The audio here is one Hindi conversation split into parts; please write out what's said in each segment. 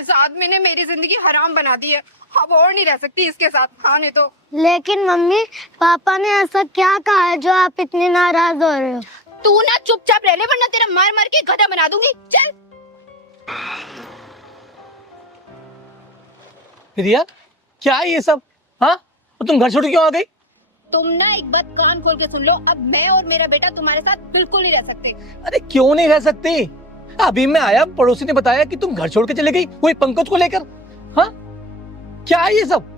इस आदमी ने मेरी जिंदगी हराम बना दी है। अब और नहीं रह सकती इसके साथ। हाँ नहीं तो। लेकिन मम्मी, पापा ने ऐसा क्या कहा है जो आप इतनी नाराज हो रहे हो? तू ना चुपचाप रह ले वरना तेरा मार मार के गधा बना दूंगी। चल। रिया, क्या है ये सब? हाँ, और तुम घर छोड़ के क्यों आ गई? तुम ना एक बात कान खोल के सुन लो, अब मैं और मेरा बेटा तुम्हारे साथ बिल्कुल नहीं रह सकते। अरे क्यों नहीं रह सकती? अभी मैं आया, पड़ोसी ने बताया कि तुम घर छोड़ के चले गई, कोई पंकज को लेकर। हाँ, क्या है ये सब?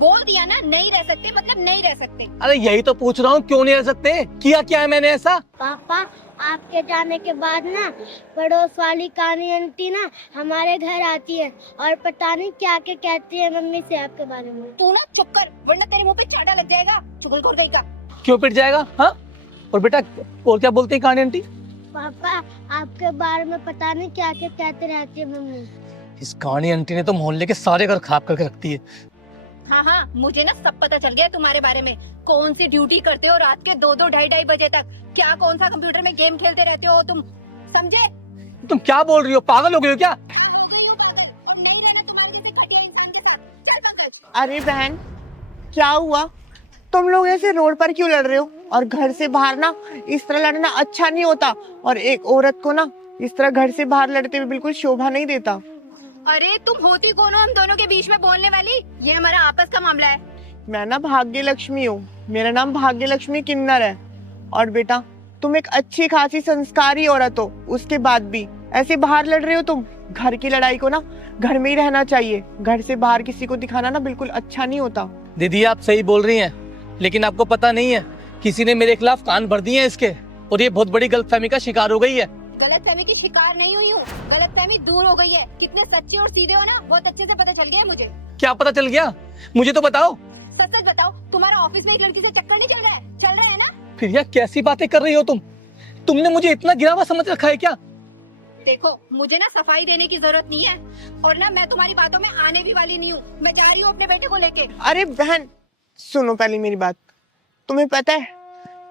बोल दिया ना, नहीं रह सकते मतलब नहीं रह सकते। अरे यही तो पूछ रहा हूँ, क्यों नहीं रह सकते? किया क्या है मैंने ऐसा? पापा, आपके जाने के बाद ना पड़ोस वाली कानी आंटी ना हमारे घर आती है और पता नहीं क्या क्या कहती है मम्मी से आपके बारे में। तू ना चुप कर वरना तेरे मुंह पे चाटा लग जाएगा। चुगल खोल गई का। क्यों पिट जाएगा? हाँ, और बेटा और क्या बोलती है कहानी आंटी? पापा, आपके बारे में पता नहीं क्या क्या कहती रहती है मम्मी। इस कहानी आंटी ने तो मोहल्ले के सारे घर खराब करके रखती है। हाँ हाँ, मुझे ना सब पता चल गया है तुम्हारे बारे में। कौन सी ड्यूटी करते हो रात के 2-2 ढाई बजे तक, क्या कौन सा कंप्यूटर में गेम खेलते रहते हो तुम, समझे? तुम क्या बोल रही हो? पागल हो गई हो क्या? नहीं रहना तुम्हारे जैसे घटिया इंसान के साथ। चल पंकज। अरे बहन, क्या हुआ? तुम लोग ऐसे रोड पर क्यों लड़ रहे हो? और घर से बाहर ना इस तरह लड़ना अच्छा नहीं होता। और एक औरत को ना इस तरह घर से बाहर लड़ते हुए बिल्कुल शोभा नहीं देता। अरे तुम होती कौन हो हम दोनों के बीच में बोलने वाली? ये हमारा आपस का मामला है। मैं ना भाग्य लक्ष्मी हूँ, मेरा नाम भाग्य लक्ष्मी किन्नर है। और बेटा, तुम एक अच्छी खासी संस्कारी औरत हो, उसके बाद भी ऐसे बाहर लड़ रहे हो तुम। घर की लड़ाई को ना घर में ही रहना चाहिए, घर से बाहर किसी को दिखाना ना बिल्कुल अच्छा नहीं होता। दीदी आप सही बोल रही हैं, लेकिन आपको पता नहीं है, किसी ने मेरे खिलाफ कान भर दिए हैं इसके, और ये बहुत बड़ी गलतफहमी का शिकार हो गई है। गलतफहमी की शिकार नहीं हुई हूँ, गलतफहमी दूर हो गई है। कितने सच्चे और सीधे हो ना, बहुत अच्छे से पता चल गया है मुझे। क्या पता चल गया? मुझे तो बताओ। सच सच बताओ, तुम्हारा ऑफिस में एक लड़की से चक्कर नहीं चल रहा है? चल रहा है ना? फिर यार कैसी बातें कर रही हो तुम? तुमने मुझे इतना गिरा हुआ समझ रखा है क्या? देखो, मुझे ना सफाई देने की जरूरत नहीं है, और ना मैं तुम्हारी बातों में आने भी वाली नहीं हूँ। मैं जा रही हूँ अपने बेटे को लेके। अरे बहन, सुनो पहले मेरी बात। तुम्हें पता है,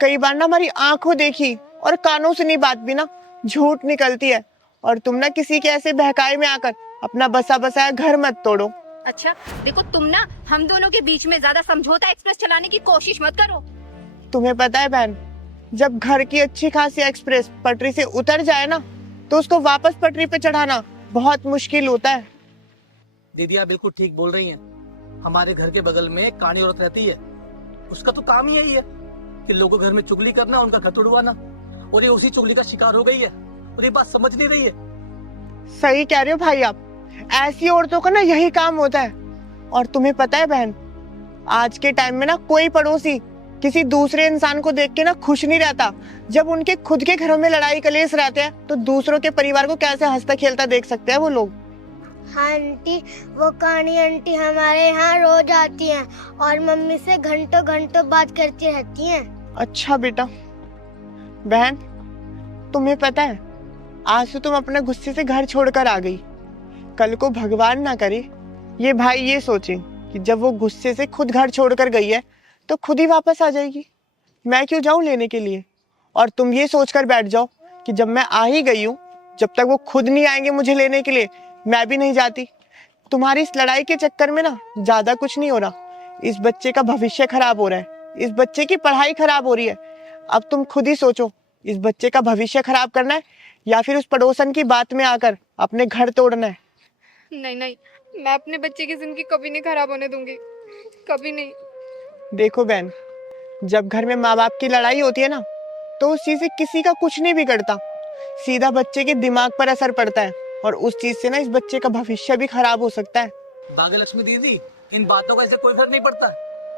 कई बार ना हमारी आंखों देखी और कानों सुनी बात भी ना झूठ निकलती है। और तुम ना किसी के ऐसे बहकाए में आकर अपना बसा बसाया घर मत तोड़ो। अच्छा देखो, तुम ना हम दोनों के बीच में ज्यादा समझौता एक्सप्रेस चलाने की कोशिश मत करो। तुम्हें पता है बहन, जब घर की अच्छी खासी एक्सप्रेस पटरी से उतर जाए ना, तो उसको वापस पटरी पे चढ़ाना बहुत मुश्किल होता है। दीदी आप बिल्कुल ठीक बोल रही हैं। हमारे घर के बगल में एक कानी औरत रहती है, उसका तो काम ही यही है कि लोगों के घर में चुगली करना, उनका घर तोड़वाना, और ये उसी चुगली का शिकार हो गई है, और ये बात समझ नहीं रही है। सही कह रहे हो भाई आप, ऐसी औरतों का ना यही काम होता है। और तुम्हें पता है बहन, आज के टाइम में ना कोई पड़ोसी किसी दूसरे इंसान को देख के ना खुश नहीं रहता। जब उनके खुद के घरों में लड़ाई कलेश रहते हैं, तो दूसरों के परिवार को कैसे हंसता खेलता देख सकते हैं वो लोग। हाँ आंटी, वो कानी आंटी हमारे यहाँ रोज आती हैं और मम्मी से घंटों घंटों बात करती रहती हैं। अच्छा बेटा। बहन, तुम्हें पता है, आज तो तुम अपने गुस्से से घर छोड़कर आ गई। कल को भगवान ना करे ये भाई ये सोचे कि जब वो गुस्से से खुद घर छोड़कर गई है तो खुद ही वापस आ जाएगी, मैं क्यों जाऊं लेने के लिए। और तुम ये सोचकर बैठ जाओ कि जब मैं आ ही गई हूँ, जब तक वो खुद नहीं आएंगे मुझे लेने के लिए, मैं भी नहीं जाती। तुम्हारी इस लड़ाई के चक्कर में ना ज्यादा कुछ नहीं हो रहा, इस बच्चे का भविष्य खराब हो रहा है, इस बच्चे की पढ़ाई खराब हो रही है। अब तुम खुद ही सोचो, इस बच्चे का भविष्य खराब करना है या फिर उस पड़ोसन की बात में आकर अपने घर तोड़ना है। नहीं नहीं, मैं अपने बच्चे की जिंदगी कभी नहीं खराब होने दूंगी, कभी नहीं। देखो बहन, जब घर में माँ बाप की लड़ाई होती है ना, तो उस चीज से किसी का कुछ नहीं बिगड़ता, सीधा बच्चे के दिमाग पर असर पड़ता है, और उस चीज से ना इस बच्चे का भविष्य भी खराब हो सकता है। भाग्य लक्ष्मी दीदी, इन बातों का ऐसे कोई फर्क नहीं पड़ता।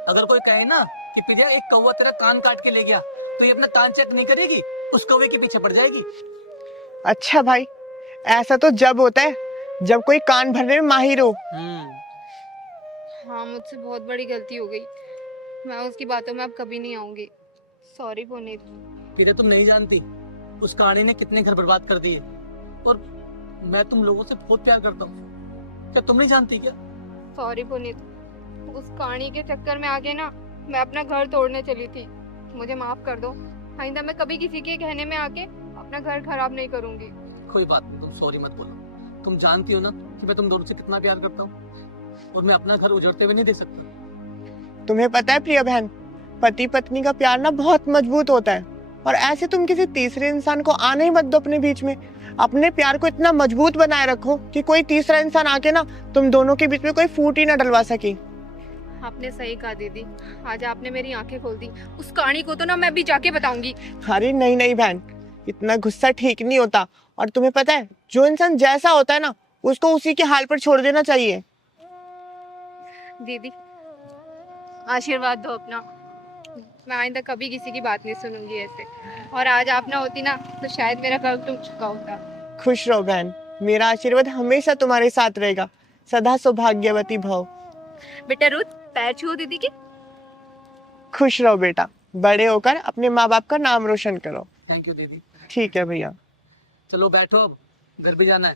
अगर कोई कहे ना कि प्रिया एक कौवा तेरा कान काट के ले गया, तो ये अपना कान चेक नहीं करेगी, उस कौवे के पीछे पड़ जाएगी। अच्छा भाई, ऐसा तो जब होता है जब कोई कान भरने में माहिर हो। हाँ, मुझसे बहुत बड़ी गलती हो गई, मैं उसकी बातों में अब कभी नहीं आऊंगी। सॉरी पुनीत। प्रिया तुम नहीं जानती उस कहानी ने कितने घर बर्बाद कर दिए, और मैं तुम लोगों से बहुत प्यार करता हूँ, क्या तुम नहीं जानती क्या? सॉरी पुनीत, उस कहानी के चक्कर में आके ना मैं अपना घर तोड़ने चली थी, मुझे माफ कर दो। आइंदा मैं कभी किसी के कहने में आके अपना घर खराब नहीं करूंगी। कोई बात नहीं, तुम सॉरी मत बोलो, तुम जानती हो ना कि मैं तुम दोनों से कितना प्यार करता हूँ, और मैं अपना घर उजड़ते हुए नहीं देख सकता। तुम्हें पता है प्रिय बहन, पति पत्नी का प्यार ना बहुत मजबूत होता है, और ऐसे तुम किसी तीसरे इंसान को आने ही मत दो अपने बीच में। अपने प्यार को इतना मजबूत बनाए रखो कि कोई तीसरा इंसान आके ना तुम दोनों के बीच में कोई फूट ही ना डलवा सके। आपने सही कहा दीदी, आज आपने मेरी आंखें खोल दी। उस कहानी को तो ना मैं भी जाके बताऊंगी। अरे नहीं नहीं बहन, इतना गुस्सा ठीक नहीं होता। और तुम्हें पता है, जो इंसान जैसा होता है ना, उसको उसी के हाल पर छोड़ देना चाहिए। दीदी आशीर्वाद दो अपना, मैं आइंदा कभी किसी की बात नहीं सुनूंगी ऐसे। और आज आप ना होती ना तो शायद मेरा कर्ज टूट चुका होता। खुश रहो बहन, मेरा आशीर्वाद हमेशा तुम्हारे साथ रहेगा। सदा सौभाग्यवती भव। बेटा रुत, पैर छुओ दीदी के। खुश रहो बेटा, बड़े होकर अपने माँ बाप का नाम रोशन करो। थैंक यू दीदी। ठीक है भैया। चलो बैठो, अब घर भी जाना है।